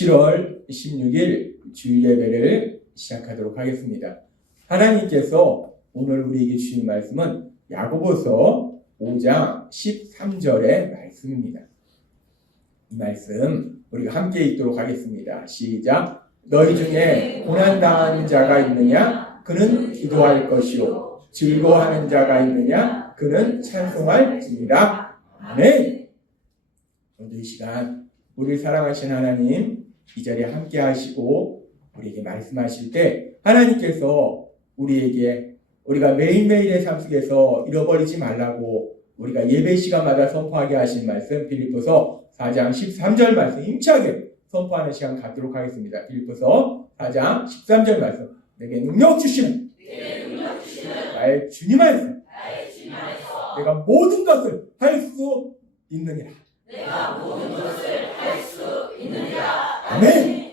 7월 16일 주일 예배를 시작하도록 하겠습니다. 하나님께서 오늘 우리에게 주신 말씀은 야고보서 5장 13절의 말씀입니다. 이 말씀 우리가 함께 읽도록 하겠습니다. 시작. 너희 중에 고난당하는 자가 있느냐? 그는 기도할 것이요. 즐거워하는 자가 있느냐? 그는 찬송할지니라. 아멘. 오늘 이 시간 우리를 사랑하신 하나님 이 자리에 함께 하시고 우리에게 말씀하실 때 하나님께서 우리에게 우리가 매일매일의 삶 속에서 잃어버리지 말라고 우리가 예배 시간마다 선포하게 하신 말씀 필립보서 4장 13절 말씀 임차게 선포하는 시간 갖도록 하겠습니다. 필립보서 4장 13절 말씀 내게 능력 주시는 나의 주님 안에서 내가 모든 것을 할 수 있느니라. 아멘.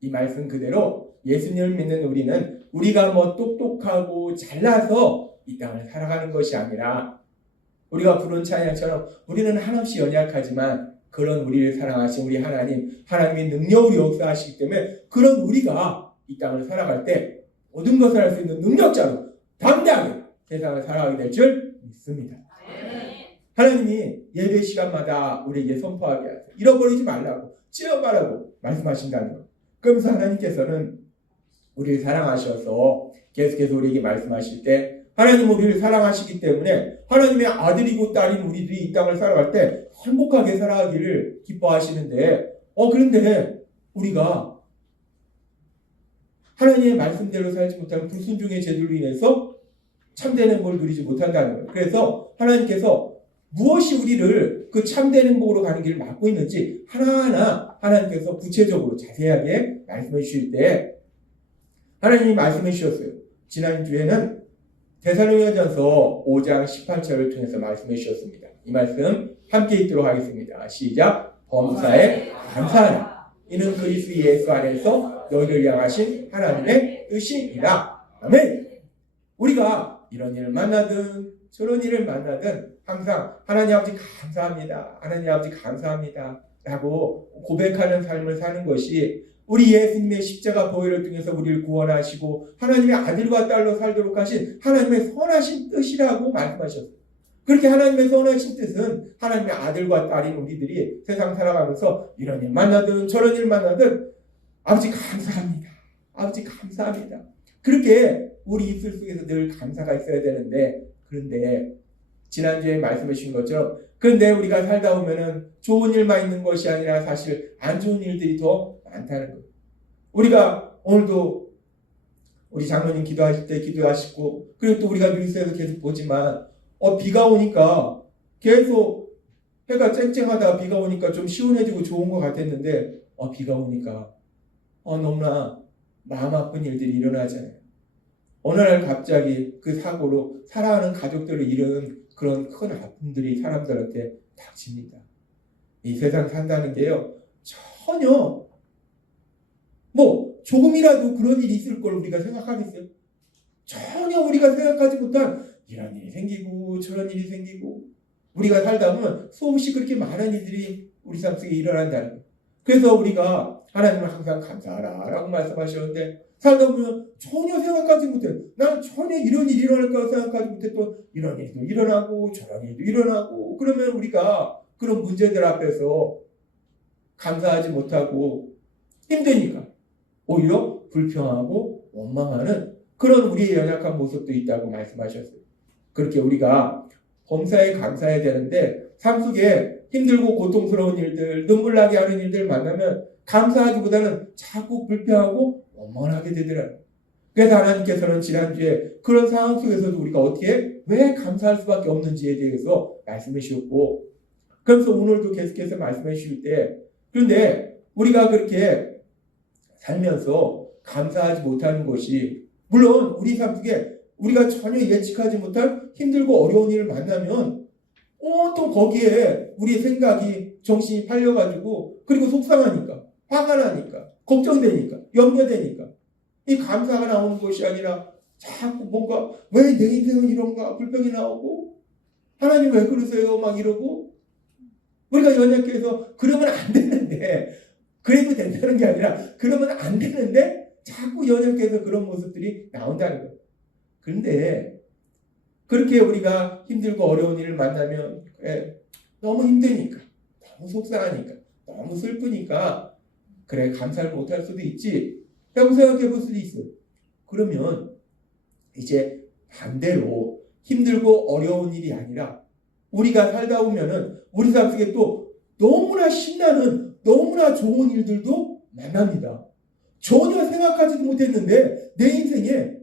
이 말씀 그대로 예수님을 믿는 우리는 우리가 뭐 똑똑하고 잘나서 이 땅을 살아가는 것이 아니라 우리가 부른 찬양처럼 우리는 한없이 연약하지만 그런 우리를 사랑하신 우리 하나님의 능력으로 역사하시기 때문에 그런 우리가 이 땅을 살아갈 때 모든 것을 할 수 있는 능력자로 담대하게 세상을 살아가게 될 줄 믿습니다. 하나님이 예배 시간마다 우리에게 선포하게 하세요. 잃어버리지 말라고, 찌어 말라고 말씀하신다는 것. 그러면서 하나님께서는 우리를 사랑하셔서 계속해서 우리에게 말씀하실 때 하나님 우리를 사랑하시기 때문에 하나님의 아들이고 딸인 우리들이 이 땅을 살아갈 때 행복하게 살아가기를 기뻐하시는데 그런데 우리가 하나님의 말씀대로 살지 못하는 불순종의 죄들로 인해서 참된 행복을 누리지 못한다는 거예요. 그래서 하나님께서 무엇이 우리를 그 참된 행복으로 가는 길을 막고 있는지 하나하나 하나님께서 구체적으로 자세하게 말씀해 주실 때 하나님이 말씀해 주셨어요. 지난주에는 데살로니가전서 5장 18절을 통해서 말씀해 주셨습니다. 이 말씀 함께 읽도록 하겠습니다. 시작. 범사에 감사하라. 이는 그리스도 예수 안에서 너희를 향하신 하나님의 뜻이니라. 아멘. 우리가 이런 일을 만나든 저런 일을 만나든 항상 하나님 아버지 감사합니다. 하나님 아버지 감사합니다. 라고 고백하는 삶을 사는 것이 우리 예수님의 십자가 보혈을 통해서 우리를 구원하시고 하나님의 아들과 딸로 살도록 하신 하나님의 선하신 뜻이라고 말씀하셨어요. 그렇게 하나님의 선하신 뜻은 하나님의 아들과 딸인 우리들이 세상 살아가면서 이런 일 만나든 저런 일 만나든 아버지 감사합니다. 아버지 감사합니다. 그렇게 우리 입술 속에서 늘 감사가 있어야 되는데 그런데 지난주에 말씀해 주신 것처럼 그런데 우리가 살다 보면은 좋은 일만 있는 것이 아니라 사실 안 좋은 일들이 더 많다는 거예요. 우리가 오늘도 우리 장로님 기도하실 때 기도하시고 그리고 또 우리가 뉴스에서 계속 보지만 비가 오니까 계속 해가 쨍쨍하다 비가 오니까 좀 시원해지고 좋은 것 같았는데 비가 오니까 너무나 마음 아픈 일들이 일어나잖아요. 어느 날 갑자기 그 사고로 사랑하는 가족들을 잃은 그런 큰 아픔들이 사람들한테 닥칩니다. 이 세상 산다는 게요, 전혀 조금이라도 그런 일이 있을 걸 우리가 생각하겠어요? 전혀 우리가 생각하지 못한 이런 일이 생기고 저런 일이 생기고 우리가 살다 보면 수없이 그렇게 많은 일들이 우리 삶 속에 일어난다는 거예요. 그래서 우리가 하나님을 항상 감사하라 라고 말씀하셨는데 살다 보면 전혀 생각하지 못해. 난 전혀 이런 일이 일어날 거라고 생각하지 못했던 이런 일도 일어나고 저런 일도 일어나고 그러면 우리가 그런 문제들 앞에서 감사하지 못하고 힘드니까 오히려 불평하고 원망하는 그런 우리의 연약한 모습도 있다고 말씀하셨어요. 그렇게 우리가 범사에 감사해야 되는데 삶 속에 힘들고 고통스러운 일들, 눈물 나게 하는 일들 만나면 감사하기보다는 자꾸 불평하고 원망하게 되더라고요. 그래서 하나님께서는 지난주에 그런 상황 속에서도 우리가 어떻게 왜 감사할 수밖에 없는지에 대해서 말씀해 주셨고 그래서 오늘도 계속해서 말씀해 주실 때 그런데 우리가 그렇게 살면서 감사하지 못하는 것이 물론 우리 삶 속에 우리가 전혀 예측하지 못한 힘들고 어려운 일을 만나면 또 거기에 우리의 생각이 정신이 팔려가지고 그리고 속상하니까 화가 나니까 걱정되니까 염려되니까 이 감사가 나오는 것이 아니라 자꾸 뭔가 왜 내 인생은 이런가 불평이 나오고 하나님 왜 그러세요 막 이러고 우리가 연약해서 그러면 안 되는데 그래도 된다는 게 아니라 그러면 안 되는데 자꾸 연약해서 그런 모습들이 나온다는 거예요. 그런데 그렇게 우리가 힘들고 어려운 일을 만나면 너무 힘드니까, 너무 속상하니까, 너무 슬프니까 그래 감사를 못할 수도 있지 라고 생각해 볼 수도 있어요. 그러면 이제 반대로 힘들고 어려운 일이 아니라 우리가 살다 보면은 우리 삶 속에 또 너무나 신나는 너무나 좋은 일들도 만납니다. 전혀 생각하지도 못했는데 내 인생에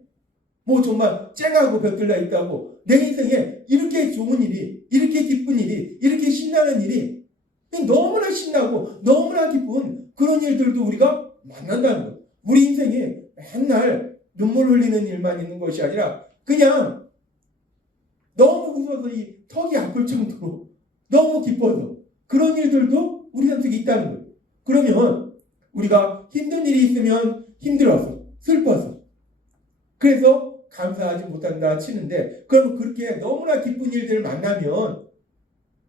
뭐 정말 쨍하고 벼들나 있다고 내 인생에 이렇게 좋은 일이, 이렇게 기쁜 일이, 이렇게 신나는 일이 너무나 신나고 너무나 기쁜 그런 일들도 우리가 만난다는 거예요. 우리 인생에 맨날 눈물 흘리는 일만 있는 것이 아니라 그냥 너무 웃어서 이 턱이 아플 정도로 너무 기뻐서 그런 일들도 우리 삶 속에 있다는 거예요. 그러면 우리가 힘든 일이 있으면 힘들어서 슬퍼서 그래서 감사하지 못한다 치는데 그러면 그렇게 너무나 기쁜 일들을 만나면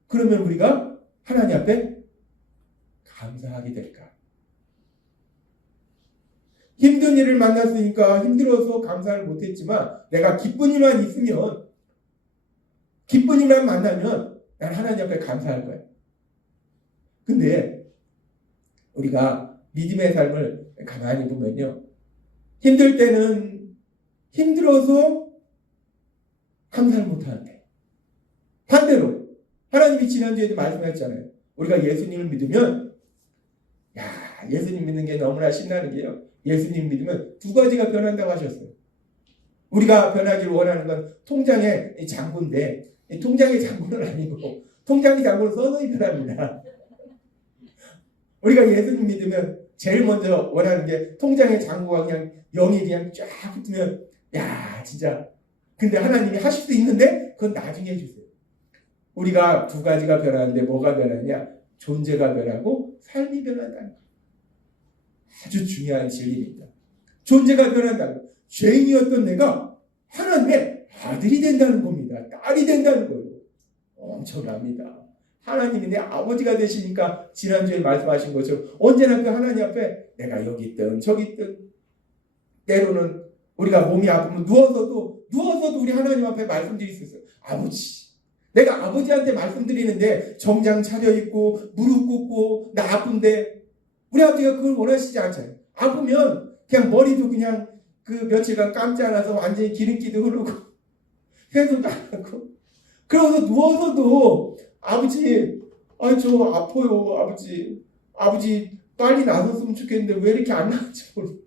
그러면 우리가 하나님 앞에 감사하게 될까? 힘든 일을 만났으니까 힘들어서 감사를 못했지만 내가 기쁜 일만 있으면 기쁜 일만 만나면 난 하나님 앞에 감사할 거야. 근데 우리가 믿음의 삶을 가만히 보면요. 힘들 때는 힘들어서 감사를 못하는데 반대로 하나님이 지난주에도 말씀하셨잖아요. 우리가 예수님을 믿으면 예수님 믿는 게 너무나 신나는 게요. 예수님 믿으면 두 가지가 변한다고 하셨어요. 우리가 변하기를 원하는 건 통장의 장부인데 통장의 장부는 아니고 통장의 장부는 서서히 변합니다. 우리가 예수님 믿으면 제일 먼저 원하는 게 통장의 장부가 그냥 0이 그냥 쫙 붙으면 진짜 근데 하나님이 하실 수 있는데 그건 나중에 해주세요. 우리가 두 가지가 변하는데 뭐가 변하냐? 존재가 변하고 삶이 변한다는 거예요. 아주 중요한 진리입니다. 존재가 변한다는 거예요. 죄인이었던 내가 하나님의 아들이 된다는 겁니다. 딸이 된다는 거예요. 엄청납니다. 하나님이 내 아버지가 되시니까 지난주에 말씀하신 것처럼 언제나 그 하나님 앞에 내가 여기 있든 저기 있든 때로는 우리가 몸이 아프면 누워서도 우리 하나님 앞에 말씀드릴 수 있어요. 아버지, 내가 아버지한테 말씀드리는데 정장 차려입고 무릎 꿇고 나 아픈데 우리 아버지가 그걸 원하시지 않잖아요. 아프면 그냥 머리도 그냥 그 며칠간 감지 않아서 완전히 기름기도 흐르고 해서도 안 하고 그러고서 누워서도 아버지, 저 아파요, 아버지 빨리 나섰으면 좋겠는데 왜 이렇게 안 나왔지 모르겠어요.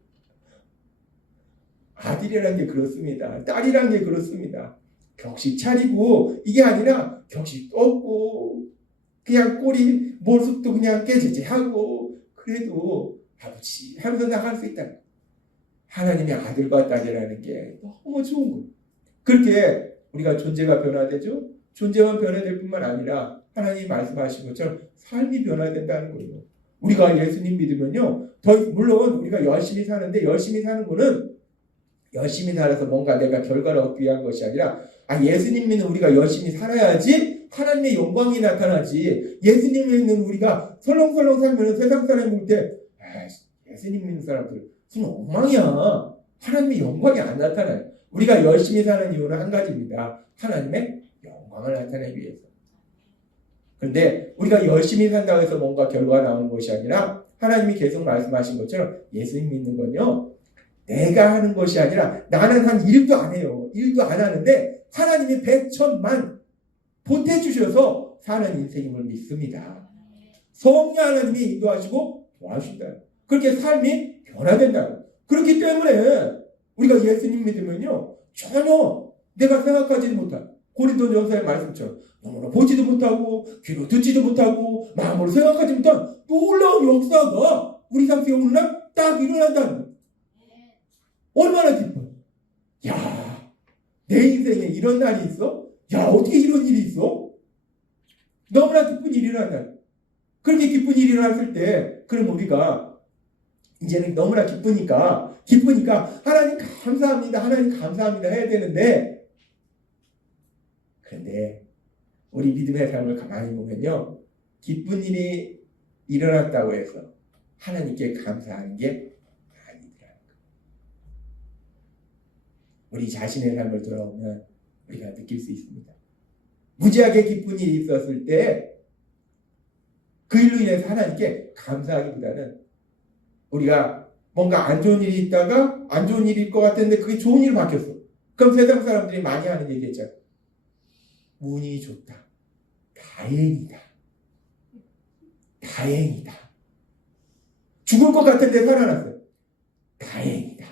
아들이라는 게 그렇습니다. 딸이라는 게 그렇습니다. 격식 차리고 이게 아니라 격식 없고 그냥 꼬리 모습도 그냥 깨지지하고 그래도 아버지 하면서 나갈 수 있다. 하나님의 아들과 딸이라는 게 너무 좋은 거예요. 그렇게 우리가 존재가 변화되죠. 존재만 변화될 뿐만 아니라 하나님이 말씀하신 것처럼 삶이 변화된다는 거예요. 우리가 예수님 믿으면요. 물론 우리가 열심히 사는데 열심히 사는 거는 열심히 살아서 뭔가 내가 결과를 얻기 위한 것이 아니라 예수님 믿는 우리가 열심히 살아야지 하나님의 영광이 나타나지. 예수님 믿는 우리가 설렁설렁 살면 세상 사람이 볼 때 예수님 믿는 사람들 무슨 엉망이야. 하나님의 영광이 안 나타나요. 우리가 열심히 사는 이유는 한 가지입니다. 하나님의 영광을 나타내기 위해서. 그런데 우리가 열심히 산다고 해서 뭔가 결과가 나오는 것이 아니라 하나님이 계속 말씀하신 것처럼 예수님 믿는 건요. 내가 하는 것이 아니라 나는 한 일도 안 해요. 일도 안 하는데 하나님이 백천만 보태주셔서 사는 인생임을 믿습니다. 성령 하나님이 인도하시고 도와주신다. 그렇게 삶이 변화된다. 그렇기 때문에 우리가 예수님 믿으면요. 전혀 내가 생각하지 못한 고린도전서의 말씀처럼 너무나 보지도 못하고 귀로 듣지도 못하고 마음으로 생각하지 못한 놀라운 역사가 우리 삶 속에 오늘날 딱 일어난다는 거예요. 얼마나 기뻐요. 내 인생에 이런 날이 있어? 어떻게 이런 일이 있어? 너무나 기쁜 일이 일어난다. 그렇게 기쁜 일이 일어났을 때 그럼 우리가 이제는 너무나 기쁘니까 하나님 감사합니다. 하나님 감사합니다 해야 되는데 그런데 우리 믿음의 삶을 가만히 보면요. 기쁜 일이 일어났다고 해서 하나님께 감사하는 게 아니더라. 우리 자신의 삶을 돌아보면 우리가 느낄 수 있습니다. 무지하게 기쁜 일이 있었을 때 그 일로 인해서 하나님께 감사하기보다는 우리가 뭔가 안 좋은 일이 있다가 안 좋은 일일 것 같았는데 그게 좋은 일로 바뀌었어. 그럼 세상 사람들이 많이 하는 얘기 있잖아. 운이 좋다. 다행이다. 다행이다. 죽을 것 같은데 살아났어요. 다행이다.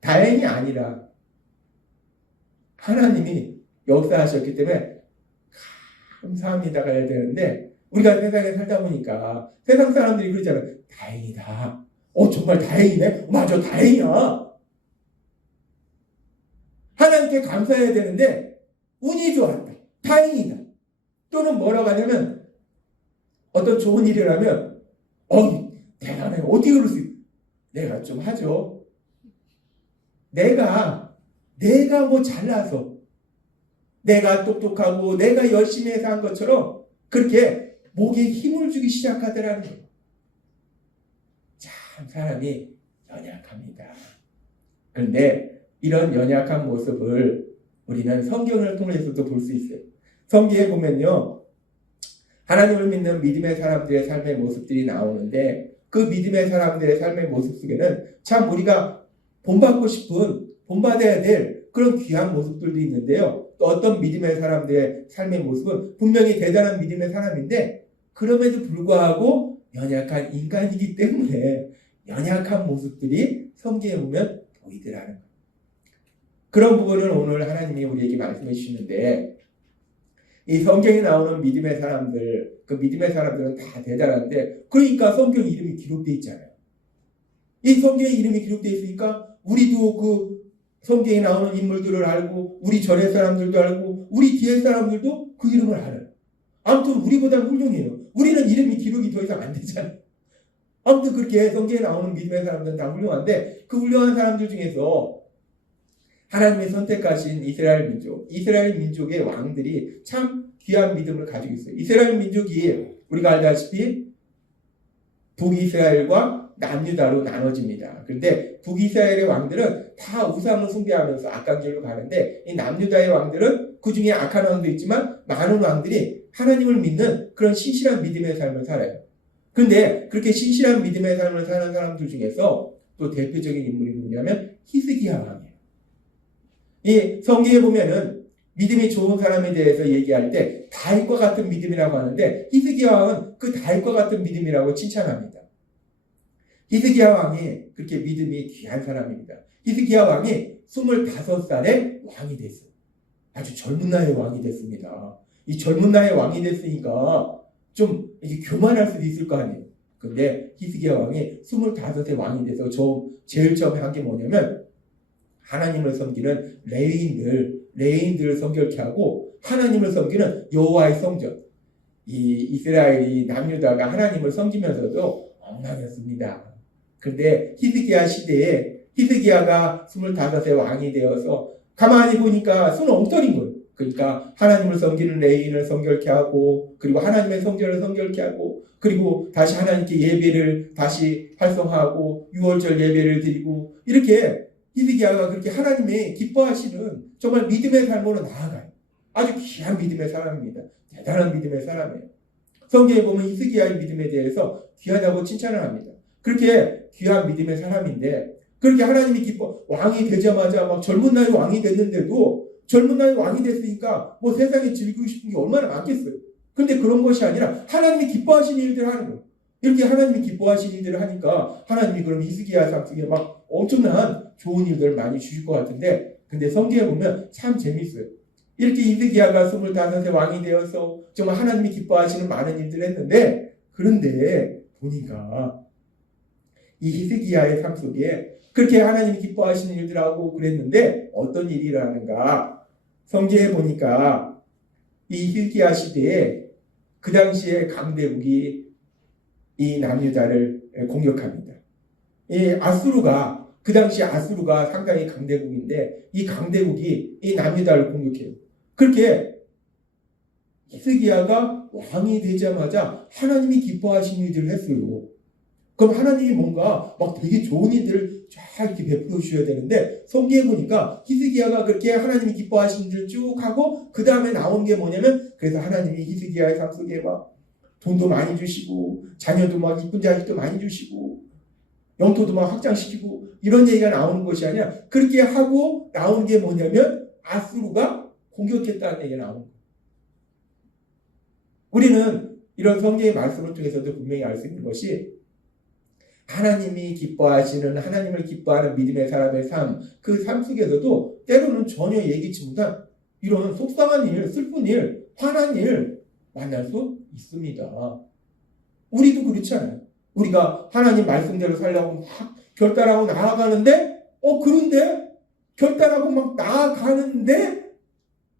다행이 아니라 하나님이 역사하셨기 때문에 감사합니다가 해야 되는데 우리가 세상에 살다 보니까 세상 사람들이 그러잖아요. 다행이다. 정말 다행이네. 맞아, 다행이야. 하나님께 감사해야 되는데 운이 좋았다. 다행이다. 또는 뭐라고 하냐면 어떤 좋은 일을 하면 대단해. 어떻게 그럴 수 있어? 내가 좀 하죠. 내가 뭐 잘나서 내가 똑똑하고 내가 열심히 해서 한 것처럼 그렇게 목에 힘을 주기 시작하더라는 거예요. 참 사람이 연약합니다. 그런데 이런 연약한 모습을 우리는 성경을 통해서도 볼 수 있어요. 성경에 보면요. 하나님을 믿는 믿음의 사람들의 삶의 모습들이 나오는데 그 믿음의 사람들의 삶의 모습 속에는 참 우리가 본받고 싶은, 본받아야 될 그런 귀한 모습들도 있는데요. 또 어떤 믿음의 사람들의 삶의 모습은 분명히 대단한 믿음의 사람인데 그럼에도 불구하고 연약한 인간이기 때문에 연약한 모습들이 성경에 보면 보이더라는 거예요. 그런 부분을 오늘 하나님이 우리에게 말씀해 주시는데 이 성경에 나오는 믿음의 사람들, 그 믿음의 사람들은 다 대단한데 그러니까 성경 이름이 기록되어 있잖아요. 이 성경에 이름이 기록되어 있으니까 우리도 그 성경에 나오는 인물들을 알고 우리 전의 사람들도 알고 우리 뒤에 사람들도 그 이름을 알아요. 아무튼 우리보다 훌륭해요. 우리는 이름이 기록이 더 이상 안 되잖아요. 아무튼 그렇게 성경에 나오는 믿음의 사람들은 다 훌륭한데 그 훌륭한 사람들 중에서 하나님의 선택하신 이스라엘 민족의 왕들이 참 귀한 믿음을 가지고 있어요. 이스라엘 민족이 우리가 알다시피 북이스라엘과 남유다로 나눠집니다. 그런데 북이스라엘의 왕들은 다 우상을 숭배하면서 악한 길로 가는데 이 남유다의 왕들은 그 중에 악한 왕도 있지만 많은 왕들이 하나님을 믿는 그런 신실한 믿음의 삶을 살아요. 그런데 그렇게 신실한 믿음의 삶을 사는 사람들 중에서 또 대표적인 인물이 누구냐면 히스기야 왕이에요. 이 성경에 보면은 믿음이 좋은 사람에 대해서 얘기할 때 다윗과 같은 믿음이라고 하는데 히스기야 왕은 그 다윗과 같은 믿음이라고 칭찬합니다. 히스기야 왕이 그렇게 믿음이 귀한 사람입니다. 히스기야 왕이 25살에 왕이 됐어요. 아주 젊은 나이에 왕이 됐습니다. 이 젊은 나이에 왕이 됐으니까 좀 이게 교만할 수도 있을 거 아니에요. 근데 히스기야 왕이 25세 왕이 돼서 제일 처음에 한 게 뭐냐면 하나님을 섬기는 레위인들을 성결케 하고 하나님을 섬기는 여호와의 성전. 이 이스라엘이 남유다가 하나님을 섬기면서도 엉망이었습니다. 그런데 히스기야 시대에 히스기야가 25세 왕이 되어서 가만히 보니까 손 엉터리인 거예요. 그러니까 하나님을 섬기는 레위인을 성결케 하고 그리고 하나님의 성전을 성결케 하고 그리고 다시 하나님께 예배를 다시 활성화하고 유월절 예배를 드리고 이렇게 히스기야가 그렇게 하나님이 기뻐하시는 정말 믿음의 삶으로 나아가요. 아주 귀한 믿음의 사람입니다. 대단한 믿음의 사람이에요. 성경에 보면 히스기야의 믿음에 대해서 귀하다고 칭찬을 합니다. 그렇게 귀한 믿음의 사람인데 그렇게 하나님이 왕이 되자마자 막 젊은 나이 왕이 됐는데도 젊은 나이 왕이 됐으니까 뭐 세상에 즐기고 싶은 게 얼마나 많겠어요. 근데 그런 것이 아니라 하나님이 기뻐하시는 일들을 하는 거예요. 이렇게 하나님이 기뻐하시는 일들을 하니까 하나님이 그럼 히스기야 삶 속에 막 엄청난 좋은 일들을 많이 주실 것 같은데 근데 성경에 보면 참 재밌어요. 이렇게 히스기야가 25세 왕이 되어서 정말 하나님이 기뻐하시는 많은 일들을 했는데 그런데 보니까 이 히스기야의 삶 속에 그렇게 하나님이 기뻐하시는 일들을 하고 그랬는데 어떤 일이 일어나는가 성경에 보니까 이 히스기야 시대에 그 당시에 강대국이 이 남유다를 공격합니다. 이 그 당시 아수르가 상당히 강대국인데 이 강대국이 이 남유다를 공격해요. 그렇게 히스기야가 왕이 되자마자 하나님이 기뻐하신 일들을 했어요. 그럼 하나님이 뭔가 막 되게 좋은 일들을 쫙 이렇게 베풀어 주셔야 되는데 성경에 보니까 히스기야가 그렇게 하나님이 기뻐하신 일을 쭉 하고 그 다음에 나온 게 뭐냐면 그래서 하나님이 히스기야의 삶 속에 막 돈도 많이 주시고 자녀도 막 이쁜 자식도 많이 주시고 영토도 막 확장시키고 이런 얘기가 나오는 것이 아니라 그렇게 하고 나온 게 뭐냐면 아수르가 공격했다는 얘기가 나오는 거예요. 우리는 이런 성경의 말씀을 통해서도 분명히 알 수 있는 것이 하나님이 기뻐하시는 하나님을 기뻐하는 믿음의 사람의 삶, 그 삶 속에서도 때로는 전혀 예기치 못한 이런 속상한 일, 슬픈 일, 화난 일 만날 수 있습니다. 우리도 그렇지 않아요. 우리가 하나님 말씀대로 살려고 막 결단하고 나아가는데 그런데 결단하고 막 나아가는데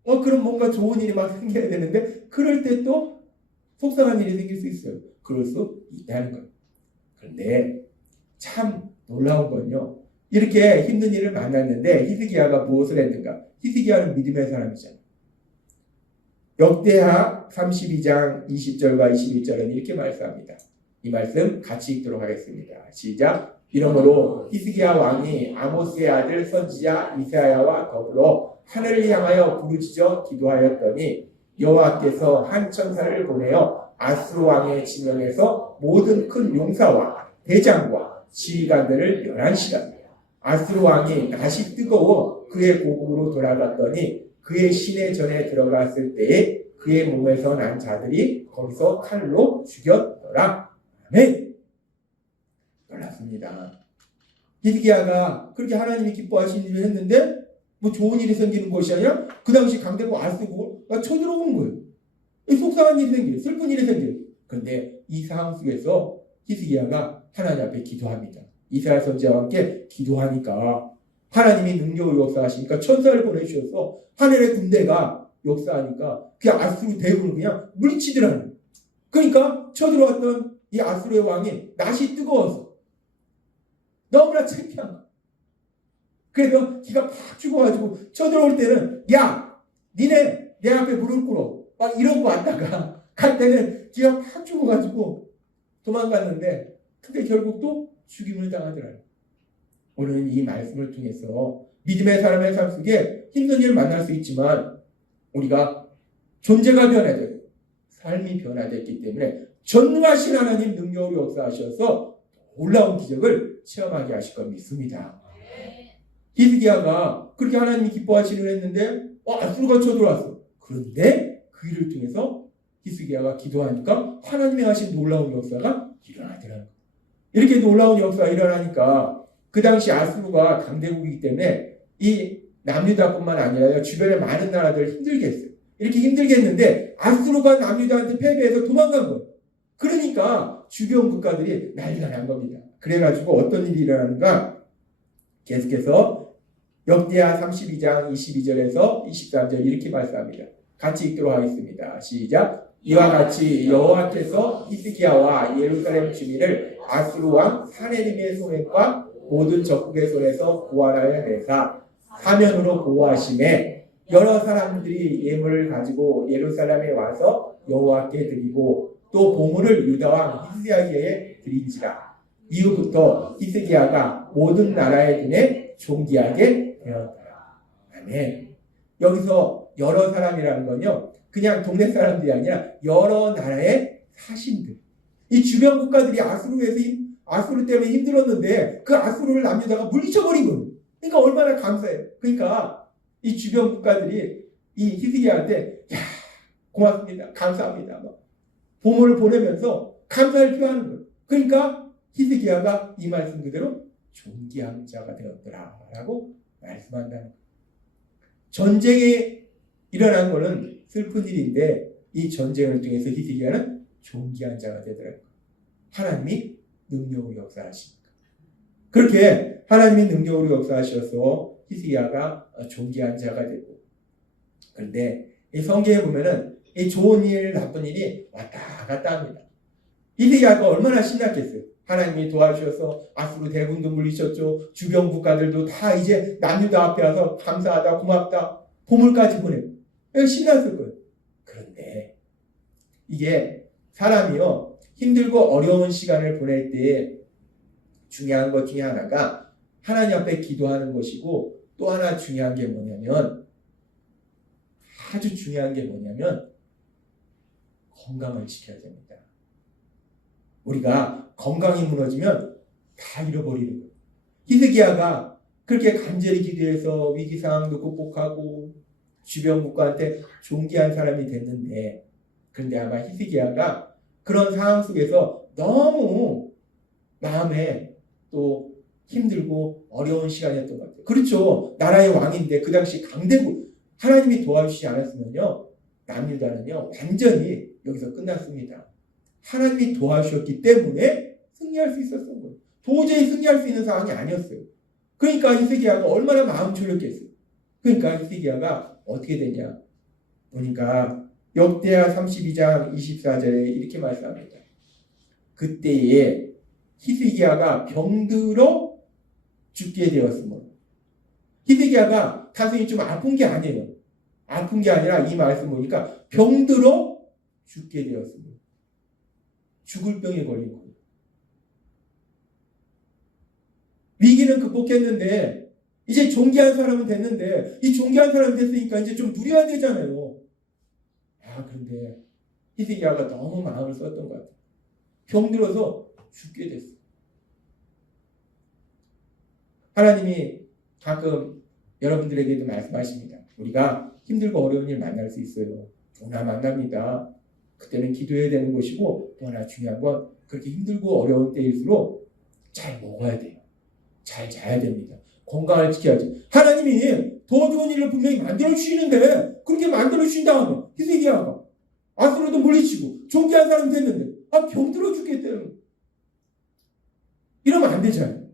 그럼 뭔가 좋은 일이 막 생겨야 되는데 그럴 때 또 속상한 일이 생길 수 있어요. 그럴 수 있다는 거예요. 그런데 참 놀라운 건요. 이렇게 힘든 일을 만났는데 히스기야가 무엇을 했는가? 히스기야는 믿음의 사람이잖아요. 역대하 32장 20절과 21절은 이렇게 말씀합니다. 이 말씀 같이 읽도록 하겠습니다. 시작. 이러므로 히스기야 왕이 아모스의 아들 선지자 이사야와 더불어 하늘을 향하여 부르짖어 기도하였더니 여호와께서 한 천사를 보내어 아수르 왕의 진영에서 모든 큰 용사와 대장과 지휘관들을 멸하시라. 아수르 왕이 낯이 뜨거워 그의 고국으로 돌아갔더니 그의 시내 전에 들어갔을 때에 그의 몸에서 난 자들이 거기서 칼로 죽였더라. 아멘. 놀랍습니다. 히스기야가 그렇게 하나님이 기뻐하신 일을 했는데 뭐 좋은 일이 생기는 것이 아니라 그 당시 강대국 아수르가 쳐들어오는 거예요. 속상한 일이 생겨요. 슬픈 일이 생겨요. 그런데 이 상황 속에서 히스기야가 하나님 앞에 기도합니다. 이사야 선지자와 함께 기도하니까 하나님이 능력을 역사하시니까 천사를 보내주셔서 하늘의 군대가 역사하니까 그 아수르 대군을 그냥 물리치더라는 거예요. 그러니까 쳐들어왔던 이 아수르의 왕이 낯이 뜨거워서 너무나 창피한 거예요. 그래서 기가 팍 죽어가지고 쳐들어올 때는 야 니네 내 앞에 무릎 꿇어 막 이러고 왔다가 갈 때는 기가 팍 죽어가지고 도망갔는데 근데 결국 또 죽임을 당하더라고요. 오늘 이 말씀을 통해서 믿음의 사람의 삶 속에 힘든 일을 만날 수 있지만 우리가 존재가 변화되고 삶이 변화됐기 때문에 전능하신 하나님 능력으로 역사하셔서 놀라운 기적을 체험하게 하실 걸 믿습니다. 히스기야가 그렇게 하나님이 기뻐하시는 했는데 아수르가 쳐들어왔어. 그런데 그 일을 통해서 히스기야가 기도하니까 하나님이 하신 놀라운 역사가 일어나더라고요. 이렇게 놀라운 역사가 일어나니까 그 당시 아수르가 강대국이기 때문에 이 남유다뿐만 아니라 주변의 많은 나라들을 힘들게 했어요. 이렇게 힘들게 했는데 아수르가 남유다한테 패배해서 도망간 거예요. 그러니까 주변 국가들이 난리가 난 겁니다. 그래가지고 어떤 일이 일어나는가? 계속해서 역대하 32장 22절에서 23절 이렇게 말씀합니다. 같이 읽도록 하겠습니다. 시작. 이와 같이 여호와께서 히스기야와 예루살렘 주민을 아수르 왕 사네립의 손과 모든 적국의 손에서 구하라여 내사 사면으로 보호하심에 여러 사람들이 예물을 가지고 예루살렘에 와서 여호와께 드리고 또 보물을 유다 왕 히스기야에게 드린지라. 이후부터 히스기야가 모든 나라의 눈에 존귀하게 되었더라. 아멘. 여기서 여러 사람이라는 건요, 그냥 동네 사람들이 아니라 여러 나라의 사신들. 이 주변 국가들이 아수르 때문에 힘들었는데 그 아수르를 남유다가 물리쳐버린 거예요. 그러니까 얼마나 감사해요. 그러니까 이 주변 국가들이 이 히스기야한테 야 고맙습니다. 감사합니다. 보물을 보내면서 감사를 표하는 거예요. 그러니까 히스기야가 이 말씀 그대로 존귀한 자가 되었더라 라고 말씀한다는 거예요. 전쟁에 일어난 것은 슬픈 일인데 이 전쟁을 통해서 히스기야는 존귀한 자가 되더라고요. 하나님이 능력으로 역사하시니까. 그렇게 하나님이 능력으로 역사하셔서 히스기야가 존귀한 자가 되고, 그런데 이 성경에 보면은 이 좋은 일, 나쁜 일이 왔다 갔다 합니다. 히스기야가 얼마나 신났겠어요. 하나님이 도와주셔서 아수르 대군도 물리쳤죠. 주변 국가들도 다 이제 남유다 앞에 와서 감사하다, 고맙다, 보물까지 보내고 신났을 거예요. 그런데 이게 사람이요 힘들고 어려운 시간을 보낼 때 중요한 것 중에 하나가 하나님 앞에 기도하는 것이고, 또 하나 중요한 게 뭐냐면, 아주 중요한 게 뭐냐면 건강을 지켜야 됩니다. 우리가 건강이 무너지면 다 잃어버리는 거예요. 히스기야가 그렇게 간절히 기도해서 위기 상황도 극복하고 주변 국가한테 존귀한 사람이 됐는데, 그런데 아마 히스기야가 그런 상황 속에서 너무 마음에 또 힘들고 어려운 시간이었던 것 같아요. 그렇죠. 나라의 왕인데 그 당시 강대국, 하나님이 도와주시지 않았으면요 남유다는요 완전히 여기서 끝났습니다. 하나님이 도와주셨기 때문에 승리할 수 있었던 거예요. 도저히 승리할 수 있는 상황이 아니었어요. 그러니까 히스기야가 얼마나 마음 졸였겠어요. 그러니까 히스기야가 어떻게 되냐 보니까 역대하 32장 24절에 이렇게 말씀합니다. 그때에 히스기야가 병들어 죽게 되었으므로. 히스기야가 단순히 좀 아픈 게 아니에요. 아픈 게 아니라 이 말씀 보니까 병들어 죽게 되었으므로. 죽을 병에 걸린 거예요. 위기는 극복했는데 이제 존귀한 사람은 됐는데, 이 존귀한 사람이 됐으니까 이제 좀 누려야 되잖아요. 그런데 히스기야가 너무 마음을 썼던 것 같아요. 병들어서 죽게 됐어요. 하나님이 가끔 여러분들에게도 말씀하십니다. 우리가 힘들고 어려운 일 만날 수 있어요. 누구나 만납니다. 그때는 기도해야 되는 것이고, 또 하나 중요한 건 그렇게 힘들고 어려운 때일수록 잘 먹어야 돼요. 잘 자야 됩니다. 건강을 지켜야죠. 하나님이 더 좋은 일을 분명히 만들어 주시는데, 그렇게 만들어 주신 다음에 히스기야가 아수르도 물리치고 존귀한 사람이 됐는데 병들어 죽겠대요. 이러면 안 되잖아요.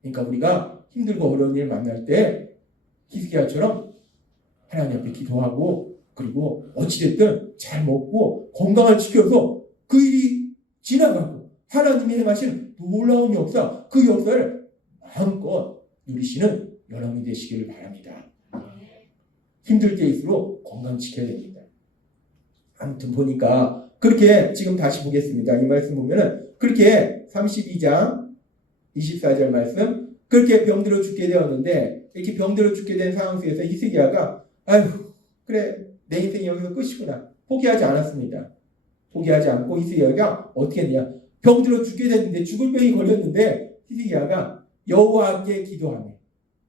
그러니까 우리가 힘들고 어려운 일 만날 때 히스기야처럼 하나님 앞에 기도하고, 그리고 어찌됐든 잘 먹고 건강을 지켜서 그 일이 지나가고 하나님이 행하신 놀라운 역사, 그 역사를 마음껏 누리시는 여러분이 되시기를 바랍니다. 힘들 때일수록 건강 지켜야 됩니다. 아무튼 보니까 그렇게, 지금 다시 보겠습니다. 이 말씀 보면은 그렇게 32장 24절 말씀, 그렇게 병들어 죽게 되었는데, 이렇게 병들어 죽게 된 상황 속에서 히스기야가 그래 내 인생이 여기서 끝이구나 포기하지 않았습니다. 포기하지 않고 히스기야가 어떻게 했냐, 병들어 죽게 됐는데, 죽을 병이 걸렸는데 히스기야가 여호와께 기도하며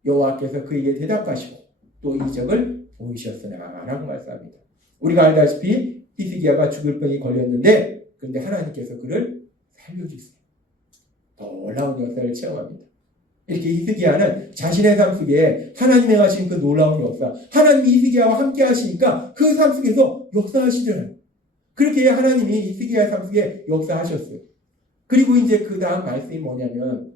여호와께서 그에게 대답하시고 또 이적을 보이셨으나 라고 말씀합니다. 우리가 알다시피 히스기야가 죽을 병이 걸렸는데, 그런데 하나님께서 그를 살려주세요. 놀라운 역사를 체험합니다. 이렇게 히스기야는 자신의 삶 속에 하나님이 하신 그 놀라운 역사, 하나님이 히스기야와 함께 하시니까 그 삶 속에서 역사하시더라고요. 그렇게 하나님이 히스기야의 삶 속에 역사하셨어요. 그리고 이제 그 다음 말씀이 뭐냐면,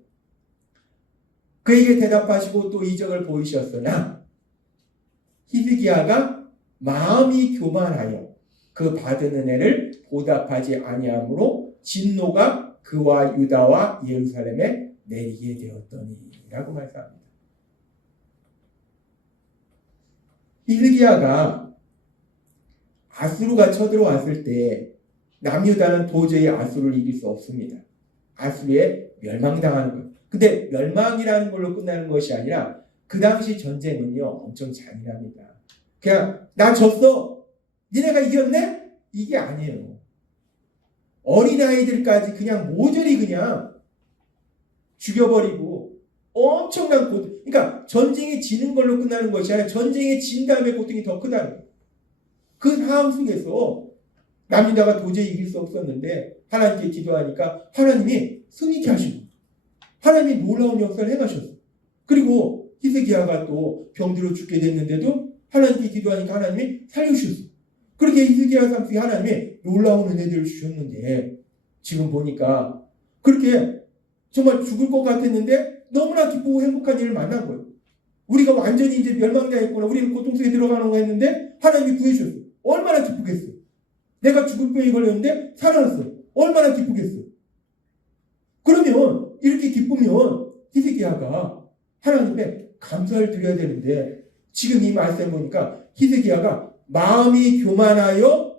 그에게 대답하시고 또 이적을 보이셨으나 히스기야가 마음이 교만하여 그 받은 은혜를 보답하지 아니하므로 진노가 그와 유다와 예루살렘에 내리게 되었더니 라고 말씀합니다. 히스기야가 아수르가 쳐들어왔을 때 남유다는 도저히 아수르를 이길 수 없습니다. 아수르에 멸망당하는 거예요. 근데 멸망이라는 걸로 끝나는 것이 아니라 그 당시 전쟁은요 엄청 잔인합니다. 그냥 나 졌어, 니네가 이겼네? 이게 아니에요. 어린아이들까지 그냥 모조리 그냥 죽여버리고 엄청난 고통. 그러니까 전쟁이 지는 걸로 끝나는 것이 아니라 전쟁에 진 다음에 고통이 더 크다는 거예요. 그 상황 속에서 남유다가 도저히 이길 수 없었는데 하나님께 기도하니까 하나님이 승리케 하시고 하나님이 놀라운 역사를 행하셨어요. 그리고 히스기야가 또 병들어 죽게 됐는데도 하나님께 기도하니까 하나님이 살려주셨어요. 그렇게 히스기야 삶 속에 하나님이 놀라운 은혜들을 주셨는데, 지금 보니까 그렇게 정말 죽을 것 같았는데 너무나 기쁘고 행복한 일을 만난 거예요. 우리가 완전히 이제 멸망당했구나, 우리는 고통 속에 들어가는 거 했는데 하나님이 구해주셨어요. 얼마나 기쁘겠어요. 내가 죽을 병이 걸렸는데 살아났어요. 얼마나 기쁘겠어요. 그러면 이렇게 기쁘면 히스기야가 하나님께 감사를 드려야 되는데, 지금 이 말씀 보니까 히스기야가 마음이 교만하여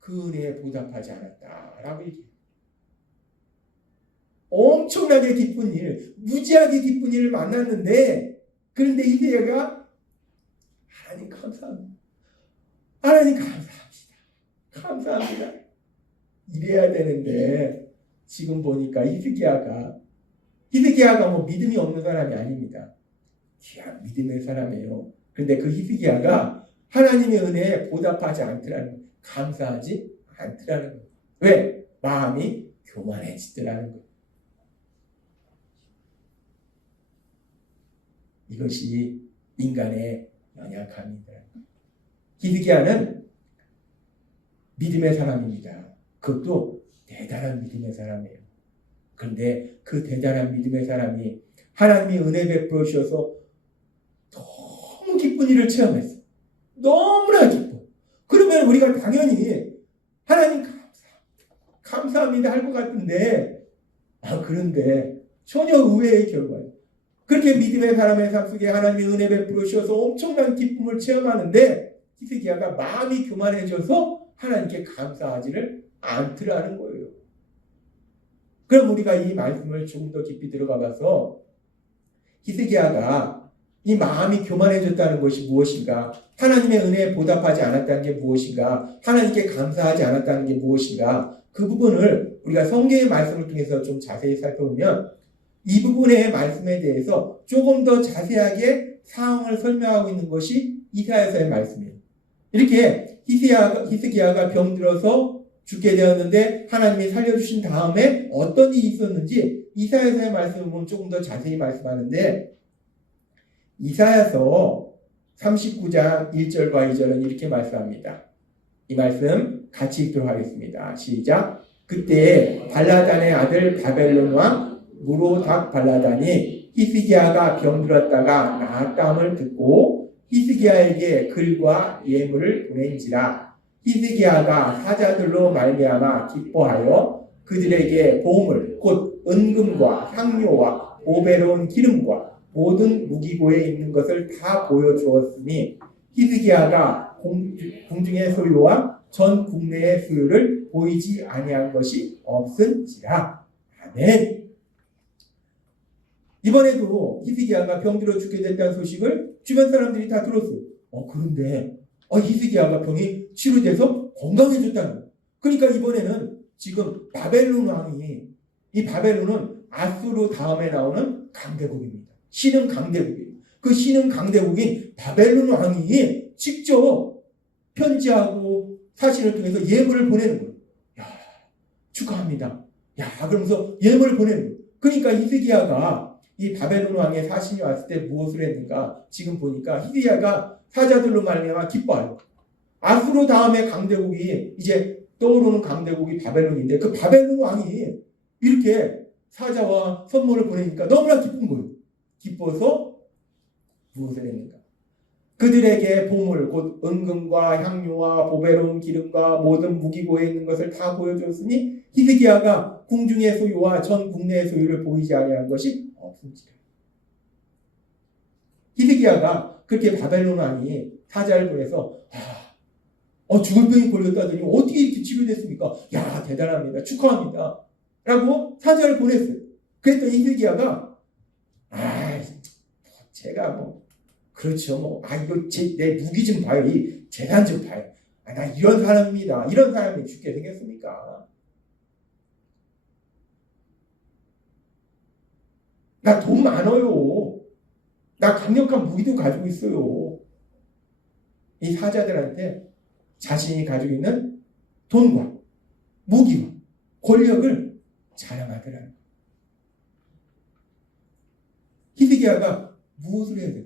그 은혜에 보답하지 않았다라고 얘기해요. 엄청나게 기쁜 일, 무지하게 기쁜 일을 만났는데, 그런데 히스기야가 하나님 감사합니다. 하나님 감사합니다. 감사합니다. 이래야 되는데 지금 보니까 히스기야가 뭐 믿음이 없는 사람이 아닙니다. 귀한 믿음의 사람이에요. 그런데 그 히스기야가 하나님의 은혜에 보답하지 않더라는 거예요. 감사하지 않더라는 거예요. 왜? 마음이 교만해지더라는 거예요. 이것이 인간의 연약함이다. 히스기야는 믿음의 사람입니다. 그것도 대단한 믿음의 사람이에요. 그런데 그 대단한 믿음의 사람이 하나님이 은혜 베풀어 주셔서 너무 기쁜 일을 체험했어. 너무나 기뻐. 그러면 우리가 당연히 하나님 감사합니다 할 것 같은데, 그런데 전혀 의외의 결과예요. 그렇게 믿음의 사람의 삶 속에 하나님이 은혜 베풀어 주셔서 엄청난 기쁨을 체험하는데 히스기야가 마음이 교만해져서 하나님께 감사하지를 않더라는 거예요. 그럼 우리가 이 말씀을 조금 더 깊이 들어가 봐서 히스기야가 이 마음이 교만해졌다는 것이 무엇인가, 하나님의 은혜에 보답하지 않았다는 게 무엇인가, 하나님께 감사하지 않았다는 게 무엇인가, 그 부분을 우리가 성경의 말씀을 통해서 좀 자세히 살펴보면 이 부분의 말씀에 대해서 조금 더 자세하게 상황을 설명하고 있는 것이 이사야서의 말씀이에요. 이렇게 히스기야가 병들어서 죽게 되었는데 하나님이 살려주신 다음에 어떤 일이 있었는지 이사야서의 말씀을 보면 조금 더 자세히 말씀하는데, 이사야서 39장 1절과 2절은 이렇게 말씀합니다. 이 말씀 같이 읽도록 하겠습니다. 시작. 그때 발라단의 아들 바벨론 왕 무로닥 발라단이 히스기야가 병들었다가 나았다함을 듣고 히스기야에게 글과 예물을 보낸지라. 히스기야가 사자들로 말미암아 기뻐하여 그들에게 보물 곧 은금과 향료와 보배로운 기름과 모든 무기고에 있는 것을 다 보여주었으니 히스기야가 궁중의 소유와 전 국내의 소유를 보이지 아니한 것이 없은지라. 아멘. 이번에도 히스기야가 병들어 죽게 됐다는 소식을 주변 사람들이 다 들었어요. 그런데 히스기야가 병이 치료돼서 건강해졌다는 거예요. 그러니까 이번에는 지금 바벨론 왕이, 이 바벨론은 아수르 다음에 나오는 강대국입니다. 신흥 강대국이에요. 그 신흥 강대국인 바벨론 왕이 직접 편지하고 사신을 통해서 예물을 보내는 거예요. 야, 축하합니다. 야, 그러면서 예물을 보내는 거예요. 그러니까 히스기야가 이 바벨론 왕의 사신이 왔을 때 무엇을 했는가? 지금 보니까 히스기야가 사자들로 말미암아 기뻐하요. 아수르 다음에 강대국이 이제 떠오르는 강대국이 바벨론인데 그 바벨론 왕이 이렇게 사자와 선물을 보내니까 너무나 기쁜 거예요. 기뻐서 무엇을 했는가? 그들에게 보물 곧 은금과 향료와 보배로운 기름과 모든 무기고에 있는 것을 다 보여줬으니 히스기야가 궁중의 소유와 전 국내의 소유를 보이지 아니한 것이 없은지라. 히스기야가 그렇게 바벨론 왕이 사자를 보내서 죽을 병이 걸렸다더니 어떻게 이렇게 치료됐습니까? 야, 대단합니다. 축하합니다. 라고 사자를 보냈어요. 그랬더니 히스기야가 제가 그렇죠. 이거 내 무기 좀 봐요. 이 재산 좀 봐요. 나 이런 사람입니다. 이런 사람이 죽게 생겼습니까? 나 돈 많아요. 나 강력한 무기도 가지고 있어요. 이 사자들한테 자신이 가지고 있는 돈과 무기와 권력을 자랑하더라는 거예요. 히스기야가 무엇을 해야 돼요?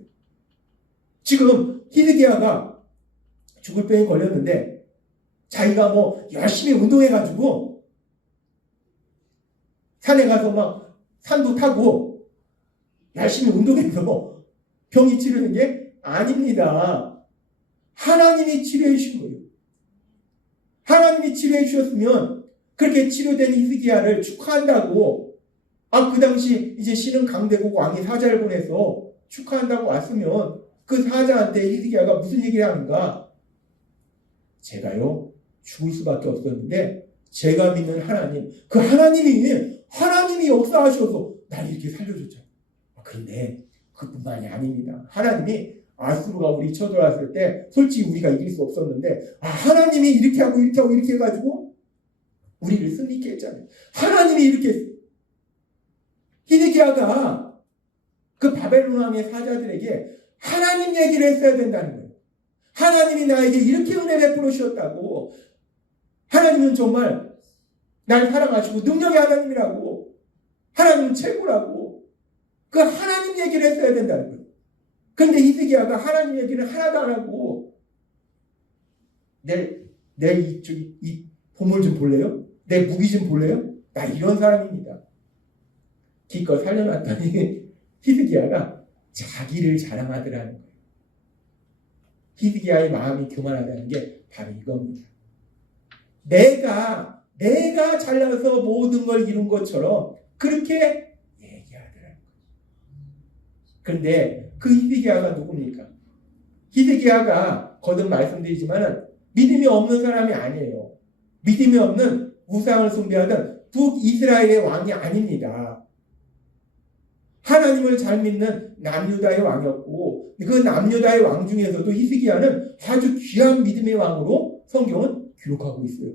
지금 히스기야가 죽을 병에 걸렸는데 자기가 열심히 운동해가지고 산에 가서 막 산도 타고 열심히 운동해서 병이 치료된 게 아닙니다. 하나님이 치료해 주신 거예요. 하나님이 치료해 주셨으면 그렇게 치료된 히스기야를 축하한다고, 그 당시 이제 신흥 강대국 왕이 사자를 보내서 축하한다고 왔으면 그 사자한테 히스기야가 무슨 얘기를 하는가? 제가요, 죽을 수밖에 없었는데 제가 믿는 하나님, 그 하나님이 역사하셔서 날 이렇게 살려줬잖아요. 그런데 그뿐만이 아닙니다. 하나님이 아수르가 우리 쳐들어왔을 때 솔직히 우리가 이길 수 없었는데 하나님이 이렇게 하고 이렇게 하고 이렇게 해가지고 우리를 승리케 했잖아요. 하나님이 이렇게 했어요. 히드기야가 그 바벨론 왕의 사자들에게 하나님 얘기를 했어야 된다는 거예요. 하나님이 나에게 이렇게 은혜 베풀어 주셨다고. 하나님은 정말 날 사랑하시고 능력의 하나님이라고. 하나님은 최고라고. 그 하나님 얘기를 했어야 된다는 거예요. 근데 히드기야가 하나님 얘기를 하나도 안 하고 내 이 보물 좀 볼래요? 내 무기 좀 볼래요? 나 이런 사람입니다. 기껏 살려놨더니 히드기야가 자기를 자랑하더라는 거예요. 히드기야의 마음이 교만하다는 게 바로 이겁니다. 내가 잘나서 모든 걸 이룬 것처럼 그렇게 얘기하더라는 거예요. 그런데 그 히드기야가 누굽니까? 히드기야가 거듭 말씀드리지만 믿음이 없는 사람이 아니에요. 믿음이 없는 우상을 숭배하던 북이스라엘의 왕이 아닙니다. 하나님을 잘 믿는 남유다의 왕이었고 그 남유다의 왕 중에서도 히스기야는 아주 귀한 믿음의 왕으로 성경은 기록하고 있어요.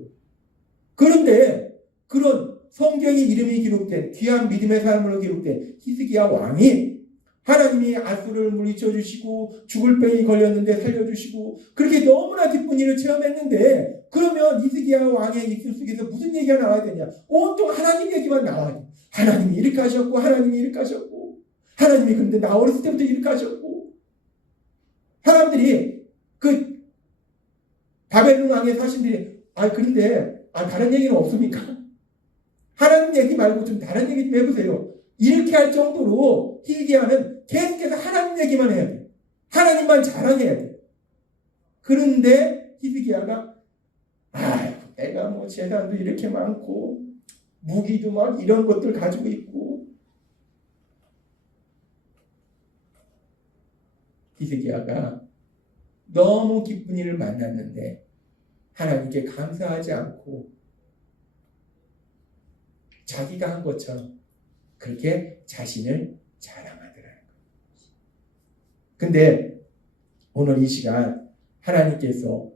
그런데 그런 성경의 이름이 기록된 귀한 믿음의 사람으로 기록된 히스기야 왕이 하나님이 아수르를 물리쳐 주시고 죽을 병이 걸렸는데 살려주시고 그렇게 너무나 기쁜 일을 체험했는데 그러면 히스기야 왕의 입술 속에서 무슨 얘기가 나와야 되냐? 온통 하나님 얘기만 나와요. 하나님이 이렇게 하셨고 하나님이 이렇게 하셨고 하나님이 근데 나 어렸을 때부터 이렇게 하셨고 사람들이 그 바벨론 왕의 사신들이 그런데 다른 얘기는 없습니까? 하나님 얘기 말고 좀 다른 얘기 좀 해보세요. 이렇게 할 정도로 히드기야는 계속해서 하나님 얘기만 해야 돼. 하나님만 자랑해야 돼. 그런데 히드기야가 내가 뭐 재산도 이렇게 많고 무기도 막 이런 것들 가지고 있고 히드기야가 너무 기쁜 일을 만났는데 하나님께 감사하지 않고 자기가 한 것처럼 그렇게 자신을 자랑하더라는 거예요. 근데 오늘 이 시간 하나님께서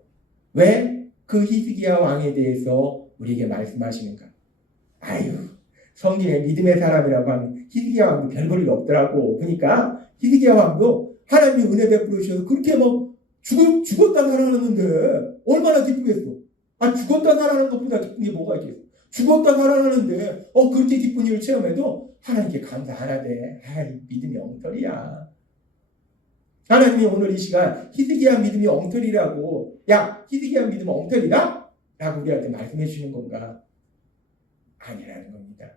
왜 그 히스기야 왕에 대해서 우리에게 말씀하시는가? 성경에 믿음의 사람이라고 하면 히스기야 왕도 별볼일 없더라고. 그러니까 히스기야 왕도 하나님이 은혜 베풀어 주셔서 그렇게 죽었다 살아났는데 얼마나 기쁘겠어. 죽었다 살아나는 것보다 기쁜 게 뭐가 있겠어. 죽었다 살아나는데 그렇게 기쁜 일을 체험해도 하나님께 감사 안 하대. 믿음이 엉터리야. 하나님이 오늘 이 시간 히스기야 믿음이 엉터리라고 히스기야 믿음이 엉터리다? 라고 우리한테 말씀해 주시는 건가? 아니라는 겁니다.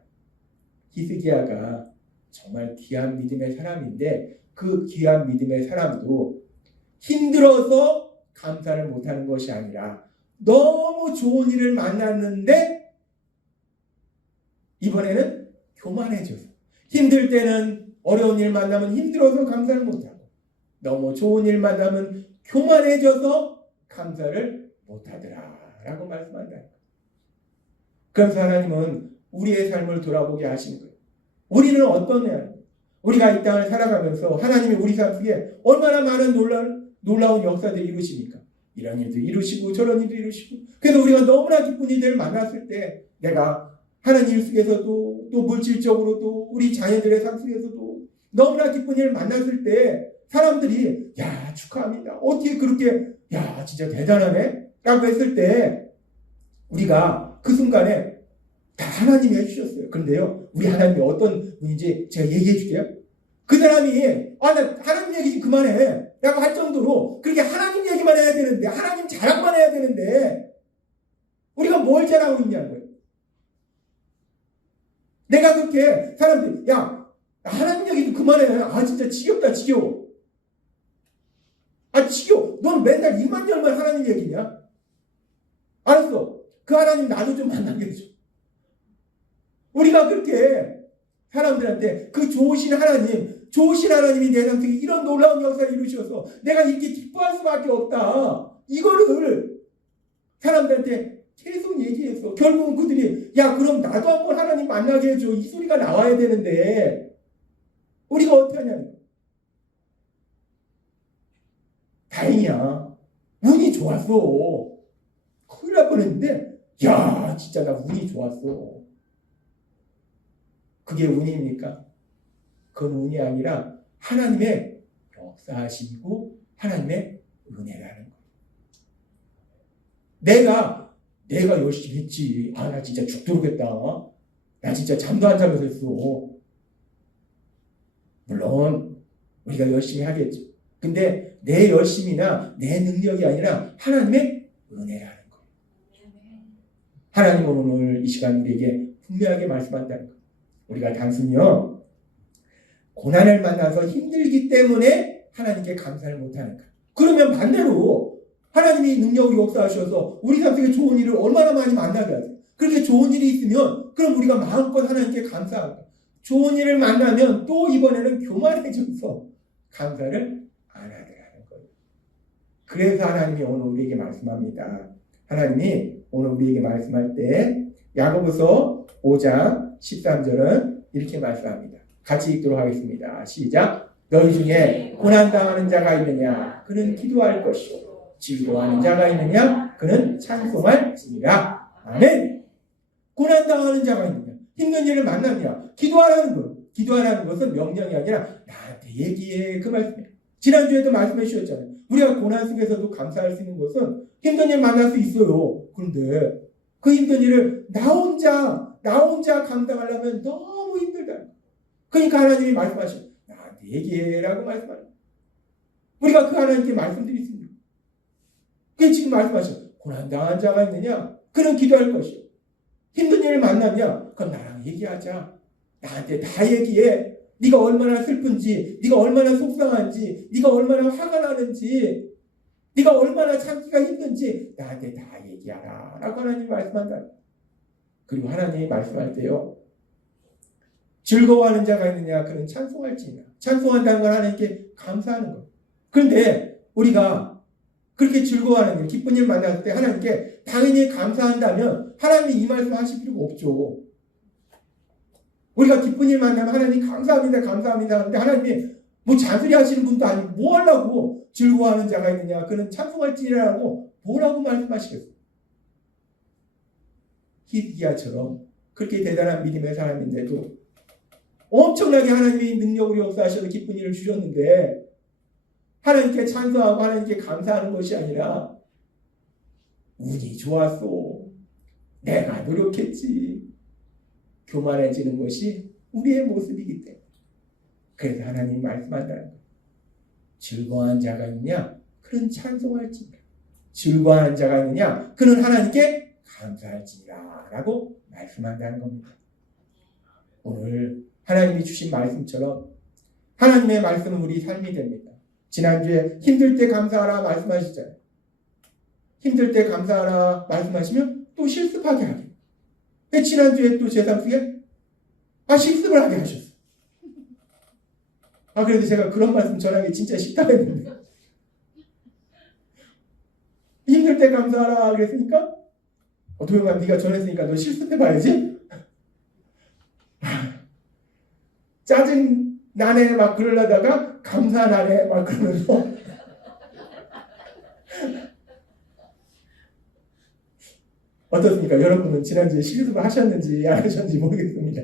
히스기야가 정말 귀한 믿음의 사람인데 그 귀한 믿음의 사람도 힘들어서 감사를 못하는 것이 아니라 너무 좋은 일을 만났는데 이번에는 교만해져서 힘들 때는 어려운 일 만나면 힘들어서 감사를 못하고 너무 좋은 일 만나면 교만해져서 감사를 못하더라 라고 말씀한다. 그래서 하나님은 우리의 삶을 돌아보게 하시는 거예요. 우리는 어떠냐? 우리가 이 땅을 살아가면서 하나님이 우리 삶 속에 얼마나 많은 놀라운 역사들을 이루십니까? 이런 일도 이루시고 저런 일도 이루시고 그래서 우리가 너무나 기쁜 일들을 만났을 때 내가 하나님 일 속에서도 또 물질적으로도 우리 자녀들의 삶 속에서도 너무나 기쁜 일을 만났을 때 사람들이 축하합니다. 어떻게 그렇게 진짜 대단하네? 라고 했을 때 우리가 그 순간에 다 하나님이 해주셨어요. 그런데요 우리 하나님이 어떤 분인지 제가 얘기해 줄게요. 그 사람이 나 하나님 얘기 좀 그만해 라고 할 정도로 그렇게 하나님 얘기만 해야 되는데 하나님 자랑만 해야 되는데 우리가 뭘 자랑하고 있냐는 거예요. 내가 그렇게 사람들이 하나님 얘기 좀 그만해. 진짜 지겹다 지겨워. 지겨워. 넌 맨날 일만 열만 하나님 얘기냐? 알았어. 그 하나님 나도 좀 만나게 해줘. 우리가 그렇게 사람들한테 그 좋으신 하나님이 내 삶 속에 이런 놀라운 역사를 이루셔서 내가 이렇게 기뻐할 수밖에 없다. 이거를 사람들한테 계속 얘기했어. 결국은 그들이 야 그럼 나도 한번 하나님 만나게 해줘. 이 소리가 나와야 되는데 우리가 어떻게 하냐면 다행이야. 운이 좋았어. 큰일 날 뻔했는데 야 진짜 나 운이 좋았어. 그게 운입니까? 그건 운이 아니라 하나님의 역사하심이고 하나님의 은혜라는 거예요. 내가 열심히 했지. 아, 나 진짜 죽도록했다. 나 진짜 잠도 안 자면서 했어. 물론 우리가 열심히 하겠죠. 근데 내 열심이나 내 능력이 아니라 하나님의 은혜라는 거예요. 하나님은 오늘 이 시간 우리에게 분명하게 말씀한다는 거예요. 우리가 단순히요 고난을 만나서 힘들기 때문에 하나님께 감사를 못하는 거예요. 그러면 반대로 하나님이 능력을 역사하셔서 우리 삶 속에 좋은 일을 얼마나 많이 만나게 하세요. 그렇게 좋은 일이 있으면 그럼 우리가 마음껏 하나님께 감사하고 좋은 일을 만나면 또 이번에는 교만해져서 감사를 안 하더라는 거예요. 그래서 하나님이 오늘 우리에게 말씀합니다. 하나님이 오늘 우리에게 말씀할 때 야고보서 5장 13절은 이렇게 말씀합니다. 같이 읽도록 하겠습니다. 시작. 너희 중에 고난당하는 자가 있느냐? 그는 기도할 것이요. 즐거워하는 자가 있느냐? 그는 찬송할지니라. 아멘. 고난당하는 자가 있느냐? 힘든 일을 만났냐? 기도하라는 거예요. 기도하라는 것은 명령이 아니라 나한테 얘기해. 그 말씀이에요. 지난주에도 말씀해 주셨잖아요. 우리가 고난 속에서도 감사할 수 있는 것은 힘든 일 만날 수 있어요. 그런데 그 힘든 일을 나 혼자 감당하려면 너무 힘들다. 그러니까 하나님이 말씀하셔. 나한테 얘기해라고 말씀하셔. 우리가 그 하나님께 말씀드리십니다. 그게 지금 말씀하셔. 고난당한 자가 있느냐? 그는 기도할 것이요. 힘든 일을 만나냐? 그럼 나랑 얘기하자. 나한테 다 얘기해. 네가 얼마나 슬픈지, 네가 얼마나 속상한지, 네가 얼마나 화가 나는지, 네가 얼마나 참기가 힘든지 나한테 다 얘기하라 라고 하나님이 말씀한다. 그리고 하나님이 말씀할 때요 즐거워하는 자가 있느냐? 그는 찬송할지니라. 찬송한다는 건 하나님께 감사하는 거예요. 그런데 우리가 그렇게 즐거워하는 일, 기쁜 일 만났을 때 하나님께 당연히 감사한다면 하나님이 이 말씀 하실 필요가 없죠. 우리가 기쁜 일 만나면 하나님 감사합니다 감사합니다 하는데 하나님이 뭐 잔소리 하시는 분도 아니고 뭐 하려고 즐거워하는 자가 있느냐? 그는 찬송할지니라고 뭐라고 말씀하시겠어요? 히드기야처럼 그렇게 대단한 믿음의 사람인데도 엄청나게 하나님이 능력으로 역사하셔서 기쁜 일을 주셨는데 하나님께 찬송하고 하나님께 감사하는 것이 아니라 운이 좋았어. 내가 노력했지. 교만해지는 것이 우리의 모습이기 때문에 그래서 하나님이 말씀한다는 거예요. 즐거워한 자가 있느냐? 그는 찬송할지니라. 즐거워하는 자가 있느냐? 그는 하나님께 감사할지니라 라고 말씀한다는 겁니다. 오늘 하나님이 주신 말씀처럼 하나님의 말씀은 우리 삶이 됩니다. 지난주에 힘들 때 감사하라 말씀하셨잖아요. 힘들 때 감사하라 말씀하시면 또 실습하게 하게. 지난주에 또 제 삶 속에 실습을 하게 하셨어요. 그래도 제가 그런 말씀 전하기 진짜 싫다 했는데 힘들 때 감사하라 그랬으니까 도영아 네가 전했으니까 너 실습해봐야지. 짜증 나네 막 그러려다가 감사 나네 막 그러면서 어떻습니까? 여러분은 지난주에 실습을 하셨는지 안 하셨는지 모르겠습니다.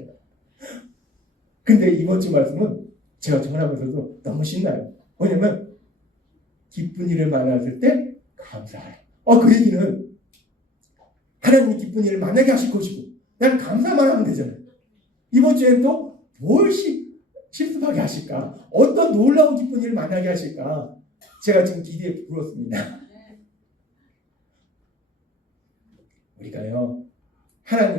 근데 이번 주 말씀은 제가 전하면서도 너무 신나요. 왜냐면 기쁜 일을 만났을 때 감사하라. 그 얘기는 하나님이 기쁜 일을 만나게 하실 것이고 난 감사만 하면 되잖아요. 이번 주엔 또 뭘 실습하게 하실까? 어떤 놀라운 기쁜 일을 만나게 하실까? 제가 지금 기대에 불었습니다. 우리가요,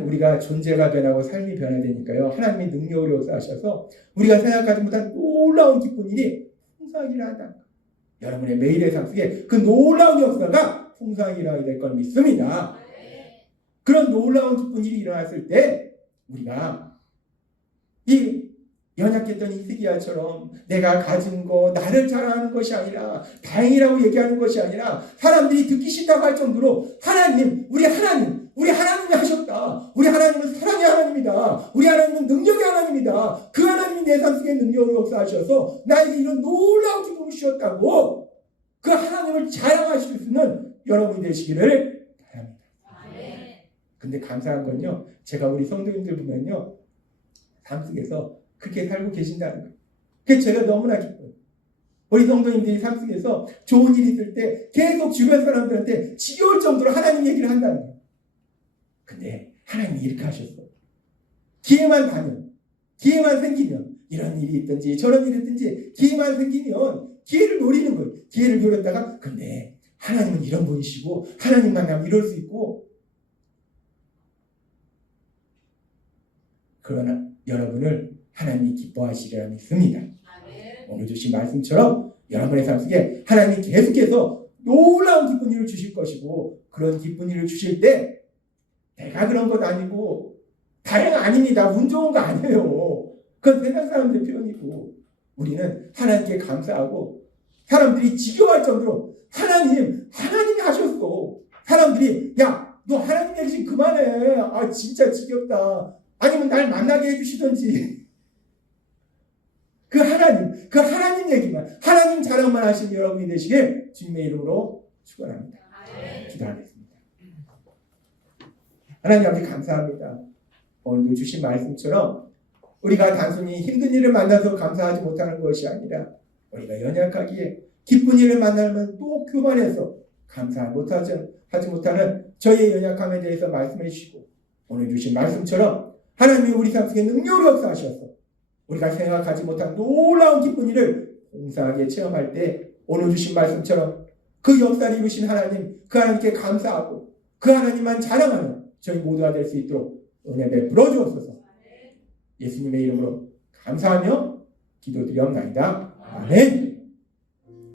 우리가 존재가 변하고 삶이 변화되니까요, 하나님이 능력으로 역사하셔서 우리가 생각하지 못한 놀라운 기쁜 일이 풍성하기를 한다. 여러분의 매일의 삶 속에 그 놀라운 역사가 풍성하게 될 걸 믿습니다. 그런 놀라운 기쁜 일이 일어났을 때 우리가 이 연약했던 히스기야처럼 내가 가진 거 나를 자랑하는 것이 아니라 다행이라고 얘기하는 것이 아니라 사람들이 듣기 싫다고 할 정도로 하나님 우리 하나님 우리 하나님이 하셨다. 우리 하나님은 사랑의 하나님이다. 우리 하나님은 능력의 하나님이다. 그 하나님이 내 삶 속에 능력을 역사하셔서 나에게 이런 놀라운 기쁨을 주셨다고 그 하나님을 자랑하실 수 있는 여러분이 되시기를 바랍니다. 근데 감사한 건요, 제가 우리 성도님들 보면요, 삶 속에서 그렇게 살고 계신다는 거예요. 그게 제가 너무나 기뻐요. 우리 성도님들이 삶 속에서 좋은 일이 있을 때 계속 주변 사람들한테 지겨울 정도로 하나님 얘기를 한다는 거예요. 근데 하나님이 이렇게 하셨어. 기회만 가면, 기회만 생기면, 이런 일이 있든지 저런 일이 있든지 기회만 생기면 기회를 노리는 거예요. 기회를 노렸다가 근데 하나님은 이런 분이시고 하나님 만나면 이럴 수 있고, 그러나 여러분을 하나님이 기뻐하시리라 믿습니다. 오늘 주신 말씀처럼 여러분의 삶 속에 하나님이 계속해서 놀라운 기쁜 일을 주실 것이고, 그런 기쁜 일을 주실 때 내가 그런 것 아니고 다행 아닙니다. 운 좋은 거 아니에요. 그건 세상 사람들의 표현이고, 우리는 하나님께 감사하고 사람들이 지겨워할 정도로 하나님이 하셨어. 사람들이 야, 너 하나님 얘기 좀 그만해. 아 진짜 지겹다. 아니면 날 만나게 해주시던지. 그 하나님 얘기만, 하나님 자랑만 하신 여러분이 되시길 주님의 이름으로 축원합니다. 기도하겠습니다. 하나님 아버지 감사합니다. 오늘도 주신 말씀처럼 우리가 단순히 힘든 일을 만나서 감사하지 못하는 것이 아니라 우리가 연약하기에 기쁜 일을 만나면 또 교만해서 하지 못하는 저희의 연약함에 대해서 말씀해 주시고, 오늘 주신 말씀처럼 하나님이 우리 삶 속에 능력을 역사하셔서 우리가 생각하지 못한 놀라운 기쁜 일을 봉사하게 체험할 때 오늘 주신 말씀처럼 그 역사를 이루신 하나님, 그 하나님께 감사하고 그 하나님만 자랑하는 저희 모두가 될 수 있도록 은혜 베풀어 주옵소서. 예수님의 이름으로 감사하며 기도드리옵나이다. 아멘.